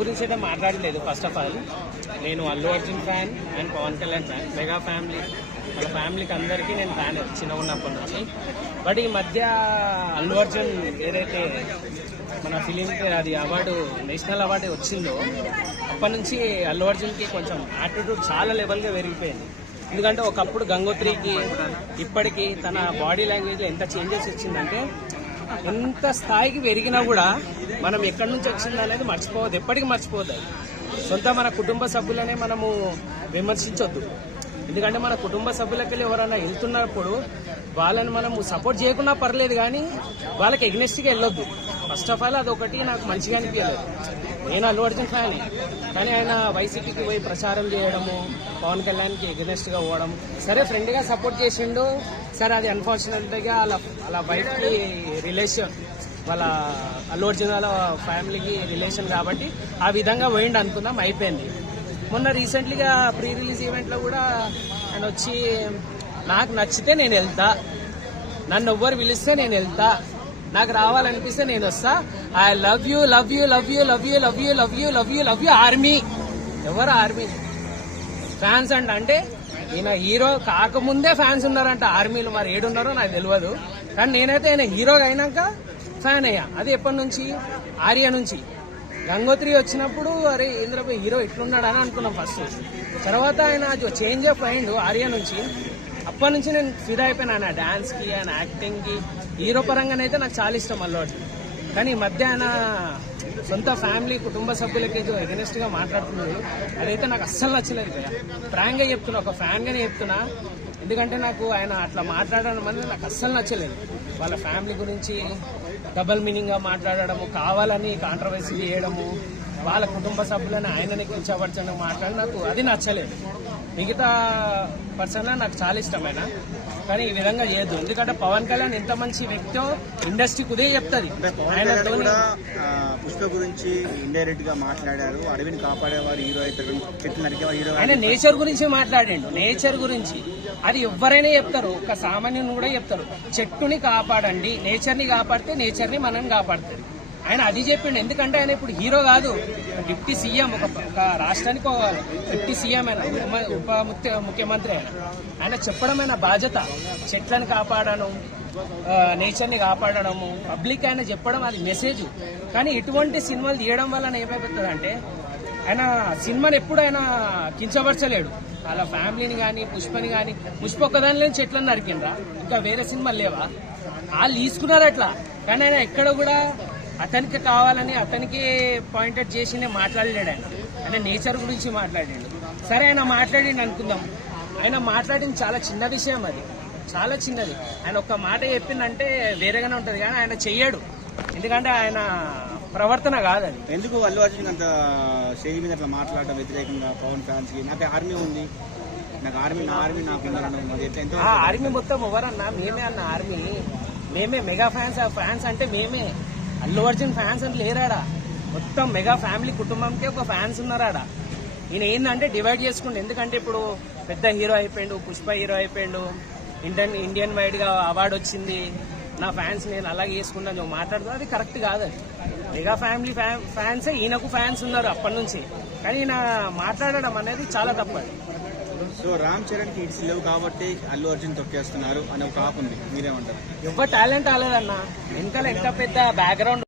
గురించి అయితే మాట్లాడలేదు. ఫస్ట్ ఆఫ్ ఆల్ నేను Allu Arjun fan and Pawan Kalyan fan. Mega family వాళ్ళ ఫ్యామిలీకి అందరికీ నేను ఫ్యాన్ చిన్నగా ఉన్నప్పటి నుంచి. బట్ ఈ మధ్య అల్లు అర్జున్ ఏదైతే మన ఫిలింకి అది అవార్డు నేషనల్ అవార్డు వచ్చిందో అప్పటి నుంచి అల్లు అర్జున్కి కొంచెం యాటిట్యూడ్ చాలా లెవెల్గా పెరిగిపోయింది. ఎందుకంటే ఒకప్పుడు గంగోత్రికి ఇప్పటికీ తన బాడీ లాంగ్వేజ్లో ఎంత చేంజెస్ వచ్చిందంటే ఎంత స్థాయికి పెరిగినా కూడా మనం ఎక్కడి నుంచి వచ్చింది అనేది మర్చిపోవద్దు, ఎప్పటికీ మర్చిపోవద్దు. సొంత మన కుటుంబ సభ్యులనే మనము విమర్శించొద్దు. ఎందుకంటే మన కుటుంబ సభ్యులకి ఎవరైనా వెళ్తున్నప్పుడు వాళ్ళని మనము సపోర్ట్ చేయకున్నా పర్లేదు, కానీ వాళ్ళకి ఎగ్నెస్ట్గా వెళ్ళొద్దు. ఫస్ట్ ఆఫ్ ఆల్ అదొకటి నాకు మంచిగా అనిపించలేదు. నేను అల్లు అర్జున్ ఫ్యాన్, కానీ ఆయన వైసీపీకి పోయి ప్రచారం చేయడము, పవన్ కళ్యాణ్కి ఎగ్నెస్ట్గా పోవడం, సరే ఫ్రెండ్గా సపోర్ట్ చేసిండు. సరే అది అన్ఫార్చునేట్గా అలా వైఫ్కి రిలేషన్, వాళ్ళ అల్లు అర్జున్ వాళ్ళ ఫ్యామిలీకి రిలేషన్ కాబట్టి ఆ విధంగా పోయిండు అనుకుందాం, అయిపోయింది. మొన్న రీసెంట్లీగా ప్రీ రిలీజ్ ఈవెంట్లో కూడా ఆయన వచ్చి నాకు నచ్చితే నేను వెళ్తా, నన్ను ఎవ్వరు పిలిస్తే నేను వెళ్తా, నాకు రావాలనిపిస్తే నేను వస్తా, I love you love you love you love you love you love you love you love you army. ఎవరు ఆర్మీ ఫ్యాన్స్ అంటే ఈయన హీరో కాకముందే ఫ్యాన్స్ ఉన్నారంట ఆర్మీలు, మరి ఏడున్నారో నాకు తెలియదు. కానీ నేనైతే ఆయన హీరోగా అయినాక ఫ్యాన్ అయ్యా. అది ఎప్పటి నుంచి? ఆర్య నుంచి. గంగోత్రి వచ్చినప్పుడు అరే ఇంద్రబాయ్ హీరో ఎట్లున్నాడని అనుకున్నాం ఫస్ట్. తర్వాత ఆయన చేంజ్ ఆఫ్ మైండ్ ఆర్య నుంచి. అప్పటి నుంచి నేను ఫిదా అయిపోయినా ఆయన డాన్స్కి, ఆయన యాక్టింగ్కి. హీరో పరంగానైతే నాకు చాలా ఇష్టం అల్లు అర్జున్. కానీ ఈ మధ్య ఆయన సొంత ఫ్యామిలీ కుటుంబ సభ్యులకి ఎగనెస్ట్ గా మాట్లాడుతున్నాడు, అదైతే నాకు అస్సలు నచ్చలేదు. ఫ్రాంక్ గా చెప్తున్నా, ఒక ఫ్యాన్ గానే చెప్తున్నా. ఎందుకంటే నాకు ఆయన అట్లా మాట్లాడడం అనేది నాకు అస్సలు నచ్చలేదు. వాళ్ళ ఫ్యామిలీ గురించి డబల్ మీనింగ్ గా మాట్లాడడము, కావాలని కాంట్రవర్సీ చేయడము, వాళ్ళ కుటుంబ సభ్యులను ఆయనని కించపరచడం మాట్లాడి నాకు అది నచ్చలేదు. మిగతా పర్సన్ నాకు చాలా ఇష్టమైన, కానీ ఈ విధంగా చేయొద్దు. ఎందుకంటే పవన్ కళ్యాణ్ ఎంత మంచి వ్యక్తో ఇండస్ట్రీకి ఉదయం చెప్తుంది. పుష్ప గురించి ఇండైరెక్ట్ గా మాట్లాడారు, అడవిని కాపాడేవారు హీరో అవుతారు, చెట్లు నరికేవారు హీరో. ఆయన నేచర్ గురించి మాట్లాడండు, నేచర్ గురించి. అది ఎవరైనా చెప్తారు, ఒక సామాన్యుని కూడా చెప్తారు. చెట్టుని కాపాడండి, నేచర్ ని కాపాడితే నేచర్ ని మనం కాపాడుతుంది. ఆయన అది చెప్పిండు. ఎందుకంటే ఆయన ఇప్పుడు హీరో కాదు, డిప్యూటీ సీఎం. ఒక రాష్ట్రానికి డిప్యూటీ సీఎం అయినా, ఉప ముఖ్యమంత్రి అయినా. ఆయన చెప్పడం ఆయన బాధ్యత. చెట్లను కాపాడడం, నేచర్ ని కాపాడడము, పబ్లిక్ ఆయన చెప్పడం అది మెసేజ్. కానీ ఇటువంటి సినిమాలు తీయడం వల్ల ఏమైపోతుంది అంటే ఆయన సినిమాని ఎప్పుడు ఆయన కించపరచలేడు. వాళ్ళ ఫ్యామిలీని కానీ, పుష్పని కానీ. పుష్ప ఒక్కదానిలో చెట్లను నరికిండ్రా, ఇంకా వేరే సినిమాలు లేవా? వాళ్ళు తీసుకున్నారు అట్లా. కానీ ఆయన ఎక్కడ కూడా అతనికి కావాలని అతనికి పాయింటెడ్ చేసి మాట్లాడలేడు. ఆయన నేచర్ గురించి మాట్లాడాడు. సరే ఆయన మాట్లాడిండు అనుకుందాం, ఆయన మాట్లాడింది చాలా చిన్న విషయం, అది చాలా చిన్నది. ఆయన ఒక్క మాట చెప్పిందంటే వేరేగానే ఉంటది, కానీ ఆయన చెయ్యడు. ఎందుకంటే ఆయన ప్రవర్తన కాదని. ఎందుకు అల్లు అర్జున్ అంత స్టేజ్ మీద అట్లా మాట్లాడడం వ్యతిరేకంగా పవన్ ఫ్యాన్స్ కి? నాకు ఆర్మీ ఉంది, నాకు ఆర్మీ, నా ఆర్మీ నాకు ఆర్మీ మొత్తం ఎవరన్నా మేమే అన్న. ఆర్మీ మేమే, మెగా ఫ్యాన్స్ అంటే మేమే. అల్లు అర్జున్ ఫ్యాన్స్ అంటే లేరాడా, మొత్తం మెగా ఫ్యామిలీ కుటుంబంకే ఒక ఫ్యాన్స్ ఉన్నారాడా. ఈయన ఏంటంటే డివైడ్ చేసుకుంటు. ఎందుకంటే ఇప్పుడు పెద్ద హీరో అయిపోయిండు, పుష్ప హీరో అయిపోయిండు, ఇండియన్ వైడ్ గా అవార్డు వచ్చింది, నా ఫ్యాన్స్ నేను అలాగే చేసుకున్నాను నువ్వు మాట్లాడుతూ, అది కరెక్ట్ కాదు. అది మెగా ఫ్యామిలీ ఫ్యాన్సే ఈయనకు ఫ్యాన్స్ ఉన్నారు అప్పటి నుంచి. కానీ ఈయన మాట్లాడడం అనేది చాలా తప్పదు. సో రామ్ చరణ్ కి హిట్స్ లేవు కాబట్టి అల్లు అర్జున్ తొక్కేస్తున్నారు అనే ఒక టాక్ ఉంది, మీరేమంటారు? ఎవరు టాలెంట్ ఆలేదన్నా, వెనకాల ఎంత పెద్ద బ్యాక్గ్రౌండ్